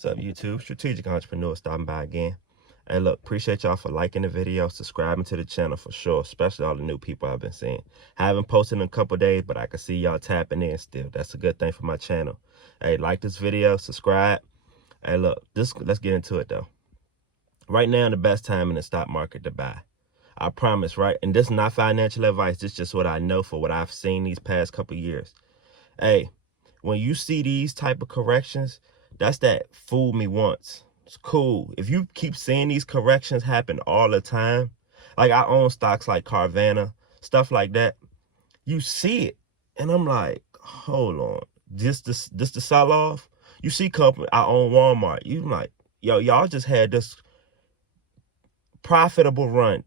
What's up, YouTube? Strategic Entrepreneur stopping by again. Hey, look, appreciate y'all for liking the video, subscribing to the channel for sure, especially all the new people I've been seeing. I haven't posted in a couple days, but I can see y'all tapping in still. That's a good thing for my channel. Hey, like this video, subscribe. Hey, look, let's get into it, though. Right now, the best time in the stock market to buy. I promise, right? And this is not financial advice. This is just what I know for what I've seen these past couple years. Hey, when you see these type of corrections, that's that fool me once. It's cool. If you keep seeing these corrections happen all the time, like I own stocks like Carvana, stuff like that, you see it. And I'm like, hold on. This the sell off? You see company, I own Walmart. You like, yo, y'all just had this profitable run,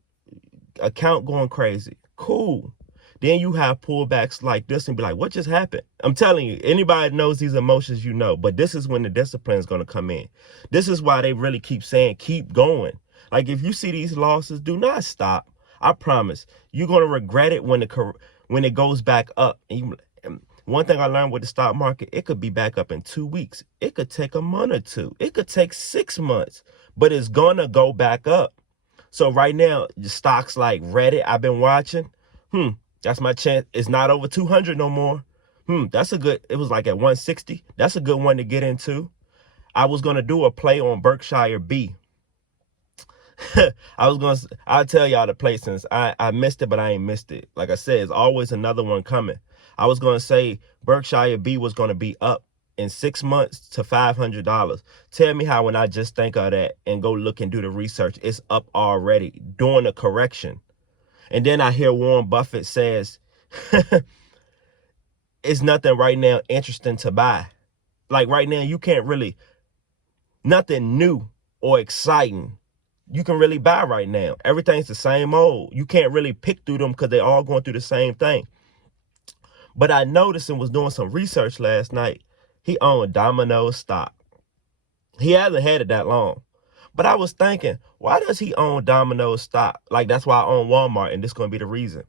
account going crazy. Cool. Then you have pullbacks like this and be like, what just happened? I'm telling you, anybody knows these emotions, you know, but this is when the discipline is going to come in. This is why they really keep saying, keep going. Like if you see these losses, do not stop. I promise you're going to regret it when it goes back up. And one thing I learned with the stock market, it could be back up in 2 weeks. It could take a month or two. It could take 6 months, but it's going to go back up. So right now, the stocks like Reddit I've been watching, that's my chance. It's not over 200 no more. That's a good, it was like at 160. That's a good one to get into. I was going to do a play on Berkshire B. I'll tell y'all the play since I missed it, but I ain't missed it. Like I said, there's always another one coming. I was going to say Berkshire B was going to be up in 6 months to $500. Tell me how when I just think of that and go look and do the research, it's up already doing a correction. And then I hear Warren Buffett says, it's nothing right now interesting to buy. Like right now, you can't really, nothing new or exciting you can really buy right now. Everything's the same old. You can't really pick through them because they're all going through the same thing. But I noticed and was doing some research last night. He owned Domino's stock. He hasn't had it that long. But I was thinking, why does he own Domino's stock? Like, that's why I own Walmart, and this is going to be the reason.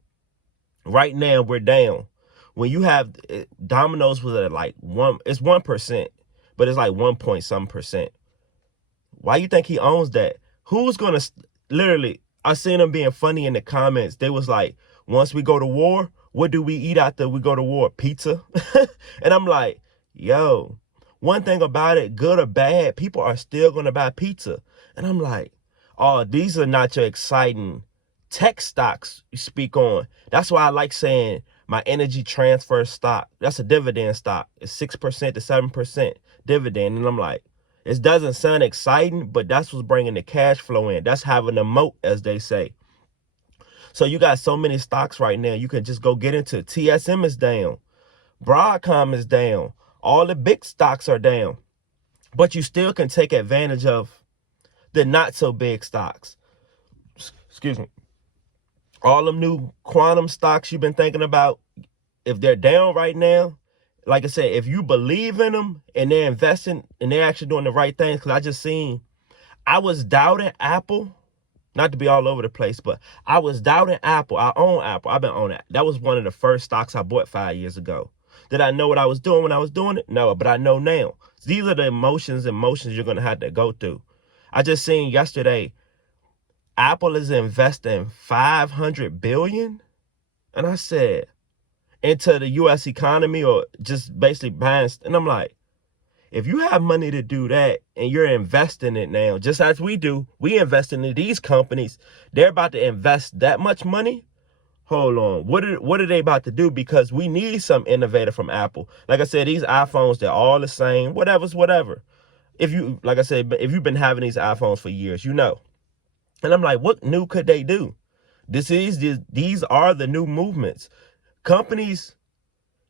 Right now, we're down. When you have, Domino's was at like it's 1%, but it's like 1 point some percent. Why you think he owns that? Who's going to, literally, I seen them being funny in the comments. They was like, once we go to war, what do we eat after we go to war? Pizza? And I'm like, yo, one thing about it, good or bad, people are still going to buy pizza. And I'm like, oh, these are not your exciting tech stocks you speak on. That's why I like saying my Energy Transfer stock. That's a dividend stock. It's 6% to 7% dividend. And I'm like, it doesn't sound exciting, but that's what's bringing the cash flow in. That's having a moat, as they say. So you got so many stocks right now. You can just go get into. TSM is down. Broadcom is down. All the big stocks are down. But you still can take advantage of the not so big stocks. Excuse me. All them new quantum stocks you've been thinking about, if they're down right now, like I said, if you believe in them and they're investing and they're actually doing the right things, because I was doubting Apple, not to be all over the place, but I was doubting Apple. I own Apple. I've been owning it. That was one of the first stocks I bought 5 years ago. Did I know what I was doing when I was doing it? No, but I know now. These are the emotions you're going to have to go through. I just seen yesterday, Apple is investing $500 billion. And I said, into the U.S. economy, or just basically buying. And I'm like, if you have money to do that and you're investing it now, just as we do, we invest in these companies. They're about to invest that much money. Hold on. What are they about to do? Because we need some innovator from Apple. Like I said, these iPhones, they're all the same. Whatever's whatever. Like I said, if you've been having these iPhones for years, you know. And I'm like, what new could they do? These are the new movements. Companies,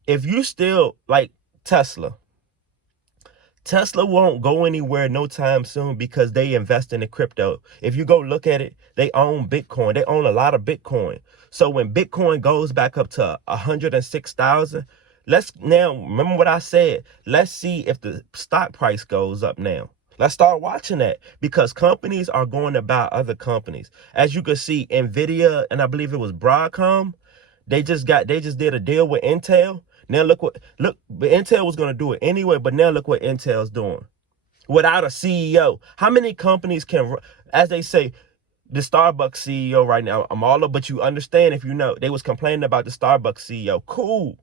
if you still like Tesla won't go anywhere no time soon because they invest in the crypto. If you go look at it, they own Bitcoin. They own a lot of Bitcoin. So when Bitcoin goes back up to 106,000, remember what I said. Let's see if the stock price goes up now. Let's start watching that, because companies are going to buy other companies. As you can see, Nvidia, and I believe it was Broadcom, they just did a deal with Intel. Now look, but Intel was going to do it anyway, but now look what Intel's doing. without a CEO. How many companies can, as they say, the Starbucks CEO right now, I'm all up, but you understand if you know, they was complaining about the Starbucks CEO. Cool.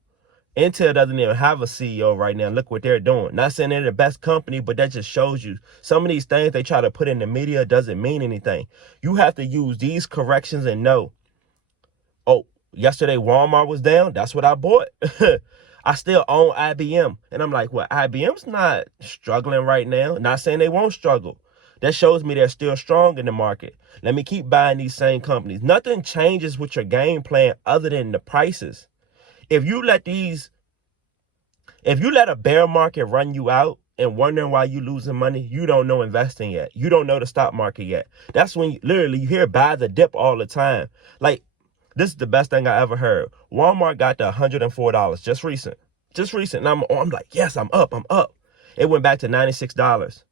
Intel doesn't even have a CEO right now. Look what they're doing. Not saying they're the best company, but that just shows you some of these things they try to put in the media doesn't mean anything. You have to use these corrections and know, oh, yesterday Walmart was down. That's what I bought. I still own IBM. And I'm like, well, IBM's not struggling right now. Not saying they won't struggle. That shows me they're still strong in the market. Let me keep buying these same companies. Nothing changes with your game plan other than the prices. If you let a bear market run you out and wondering why you losing money, you don't know investing yet. You don't know the stock market yet. That's when you hear buy the dip all the time. Like, this is the best thing I ever heard. Walmart got to $104 just recent. And I'm like, yes, I'm up. It went back to $96.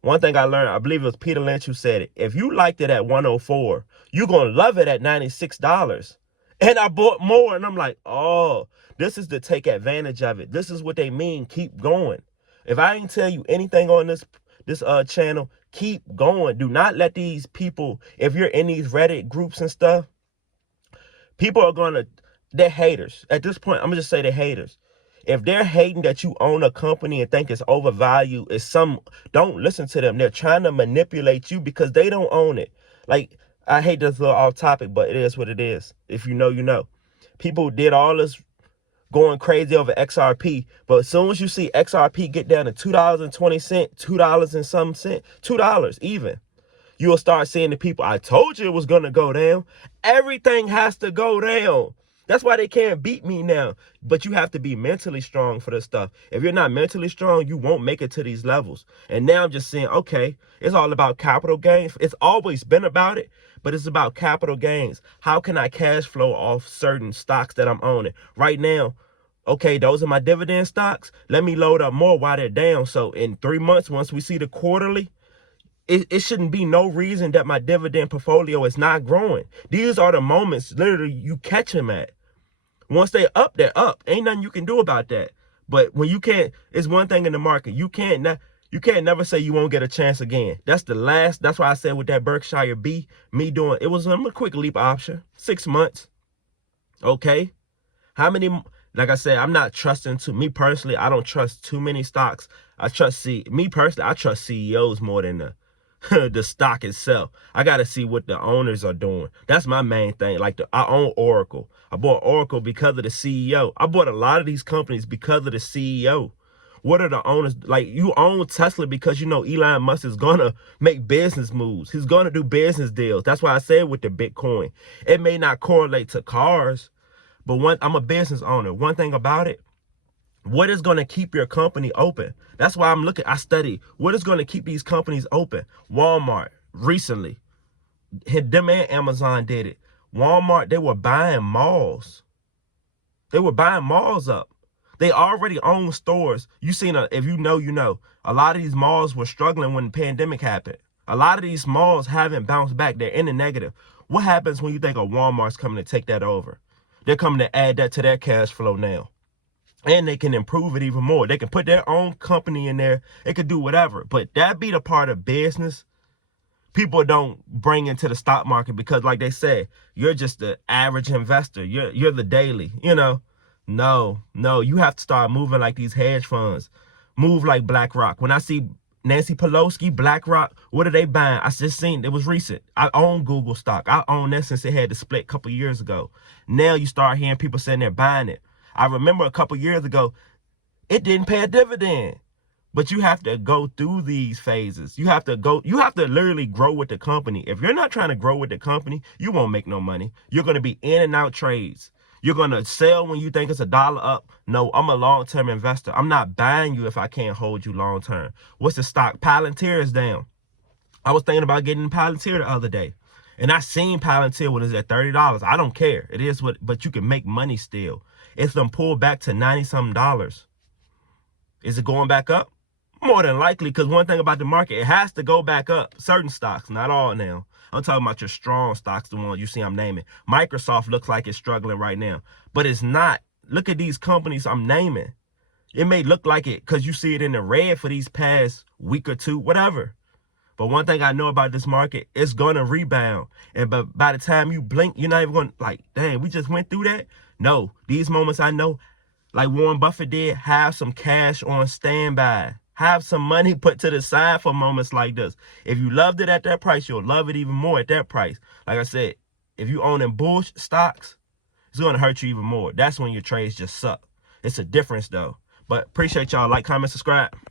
One thing I learned, I believe it was Peter Lynch who said it. If you liked it at 104, you're going to love it at $96. And I bought more, and I'm like, oh, this is to take advantage of it. This is what they mean, keep going. If I ain't tell you anything on this channel, keep going. Do not let these people, if you're in these Reddit groups and stuff, people are they're haters. At this point, I'm going to just say they're haters. If they're hating that you own a company and think it's overvalued, don't listen to them. They're trying to manipulate you because they don't own it. Like, I hate this little off topic, but it is what it is. If you know, you know. People did all this going crazy over XRP, but as soon as you see XRP get down to $2.20, $2 and some cent, $2 even, you'll start seeing the people, I told you it was going to go down. Everything has to go down. That's why they can't beat me now. But you have to be mentally strong for this stuff. If you're not mentally strong, you won't make it to these levels. And now I'm just saying, okay, it's all about capital gains. It's always been about it, but it's about capital gains. How can I cash flow off certain stocks that I'm owning? Right now, okay, those are my dividend stocks. Let me load up more while they're down. So in 3 months, once we see the quarterly, it shouldn't be no reason that my dividend portfolio is not growing. These are the moments literally you catch them at. Once they're up. Ain't nothing you can do about that. But when you can't, it's one thing in the market. You can't never say you won't get a chance again. That's why I said with that Berkshire B, it was a quick leap option, 6 months. Okay. How many, like I said, I'm not trusting me personally, I don't trust too many stocks. I trust CEOs more than the stock itself. I got to see what the owners are doing. That's my main thing. Like I own Oracle. I bought Oracle because of the CEO. I bought a lot of these companies because of the CEO. What are the owners? Like, you own Tesla because you know Elon Musk is going to make business moves. He's going to do business deals. That's why I said with the Bitcoin, it may not correlate to cars, but I'm a business owner. One thing about it, what is going to keep your company open? That's why I study what is going to keep these companies open. Walmart recently, them and Amazon did it. Walmart, they were buying malls. They were buying malls up. They already own stores. If you know, you know. A lot of these malls were struggling when the pandemic happened. A lot of these malls haven't bounced back. They're in the negative. What happens when you think a Walmart's coming to take that over? They're coming to add that to their cash flow now. And they can improve it even more. They can put their own company in there. They could do whatever. But that be the part of business people don't bring into the stock market because, like they say, you're just the average investor. You're the daily, you know. No, you have to start moving like these hedge funds. Move like BlackRock. When I see Nancy Pelosi, BlackRock, what are they buying? I just seen, it was recent. I own Google stock. I own that since it had the split a couple years ago. Now you start hearing people saying they're buying it. I remember a couple years ago, it didn't pay a dividend. But you have to go through these phases. You have to literally grow with the company. If you're not trying to grow with the company, you won't make no money. You're going to be in and out trades. You're going to sell when you think it's $1 up. No, I'm a long-term investor. I'm not buying you if I can't hold you long-term. What's the stock? Palantir is down. I was thinking about getting Palantir the other day. And I seen Palantir when it's at $30. I don't care. It is but you can make money still. It's done pulled back to $90-something. Is it going back up? More than likely, because one thing about the market, it has to go back up. Certain stocks, not all now. I'm talking about your strong stocks, the ones you see I'm naming. Microsoft looks like it's struggling right now, but it's not. Look at these companies I'm naming. It may look like it because you see it in the red for these past week or two, whatever. But one thing I know about this market, it's going to rebound. And by the time you blink, you're not even going to, like, dang, we just went through that? No, these moments I know, like Warren Buffett did, have some cash on standby. Have some money put to the side for moments like this. If you loved it at that price, you'll love it even more at that price. Like I said, if you own in bullshit stocks, it's going to hurt you even more. That's when your trades just suck. It's a difference, though. But appreciate y'all. Like, comment, subscribe.